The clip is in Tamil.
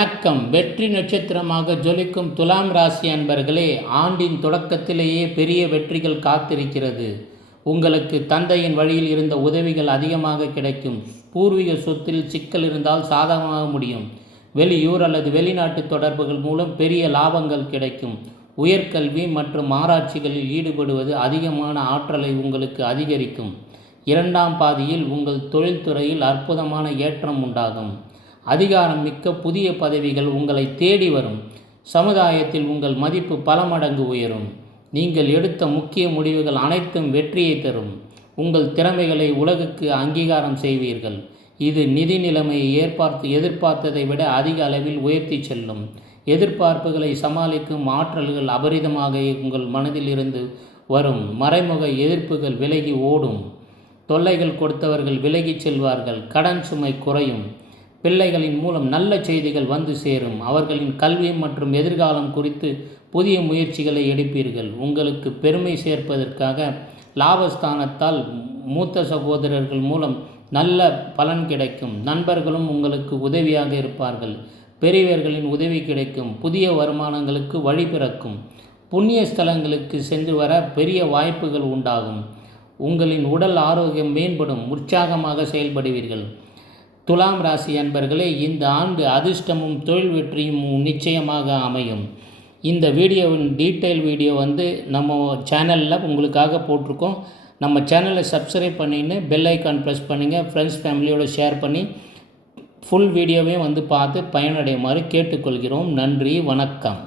வணக்கம். வெற்றி நட்சத்திரமாக ஜொலிக்கும் துலாம் ராசி அன்பர்களே, ஆண்டின் தொடக்கத்திலேயே பெரிய வெற்றிகள் காத்திருக்கிறது. உங்களுக்கு தந்தையின் வழியில் இருந்த உதவிகள் அதிகமாக கிடைக்கும். பூர்வீக சொத்தில் சிக்கல் இருந்தால் சாதகமாக முடியும். வெளியூர் அல்லது வெளிநாட்டு தொடர்புகள் மூலம் பெரிய லாபங்கள் கிடைக்கும். உயர்கல்வி மற்றும் ஆராய்ச்சிகளில் ஈடுபடுவது அதிகமான ஆற்றலை உங்களுக்கு அதிகரிக்கும். இரண்டாம் பாதியில் உங்கள் தொழில்துறையில் அற்புதமான ஏற்றம் உண்டாகும். அதிகாரம் மிக்க புதிய பதவிகள் உங்களை தேடி வரும். சமுதாயத்தில் உங்கள் மதிப்பு பல மடங்கு உயரும். நீங்கள் எடுத்த முக்கிய முடிவுகள் அனைத்தும் வெற்றியை தரும். உங்கள் திறமைகளை உலகுக்கு அங்கீகாரம் செய்வீர்கள். இது நிதி நிலைமையை எதிர்பார்த்ததை விட அதிக அளவில் உயர்த்தி செல்லும். எதிர்பார்ப்புகளை சமாளிக்கும் ஆற்றல்கள் அபரிதமாக உங்கள் மனதில் இருந்து வரும். மறைமுக எதிர்ப்புகள் விலகி ஓடும். தொல்லைகள் கொடுத்தவர்கள் விலகிச் செல்வார்கள். கடன் சுமை குறையும். பிள்ளைகளின் மூலம் நல்ல செய்திகள் வந்து சேரும். அவர்களின் கல்வி மற்றும் எதிர்காலம் குறித்து புதிய முயற்சிகளை எடுப்பீர்கள். உங்களுக்கு பெருமை சேர்ப்பதற்காக லாபஸ்தானத்தால் மூத்த சகோதரர்கள் மூலம் நல்ல பலன் கிடைக்கும். நண்பர்களும் உங்களுக்கு உதவியாக இருப்பார்கள். பெரியவர்களின் உதவி கிடைக்கும். புதிய வருமானங்களுக்கு வழி பிறக்கும். புண்ணிய ஸ்தலங்களுக்கு சென்று வர பெரிய வாய்ப்புகள் உண்டாகும். உங்களின் உடல் ஆரோக்கியம் மேம்படும். உற்சாகமாக செயல்படுவீர்கள். துலாம் ராசி அன்பர்களே, இந்த ஆண்டு அதிர்ஷ்டமும் தொழில் வெற்றியும் நிச்சயமாக அமையும். இந்த வீடியோவின் டீட்டெயில் வீடியோ நம்ம சேனலில் உங்களுக்காக போட்டிருக்கோம். நம்ம சேனலை சப்ஸ்கிரைப் பண்ணின்னு பெல் ஐக்கான் ப்ரெஸ் பண்ணுங்கள். ஃப்ரெண்ட்ஸ் ஃபேமிலியோடு ஷேர் பண்ணி ஃபுல் வீடியோவே பார்த்து பயனடையுமாறு கேட்டுக்கொள்கிறோம். நன்றி, வணக்கம்.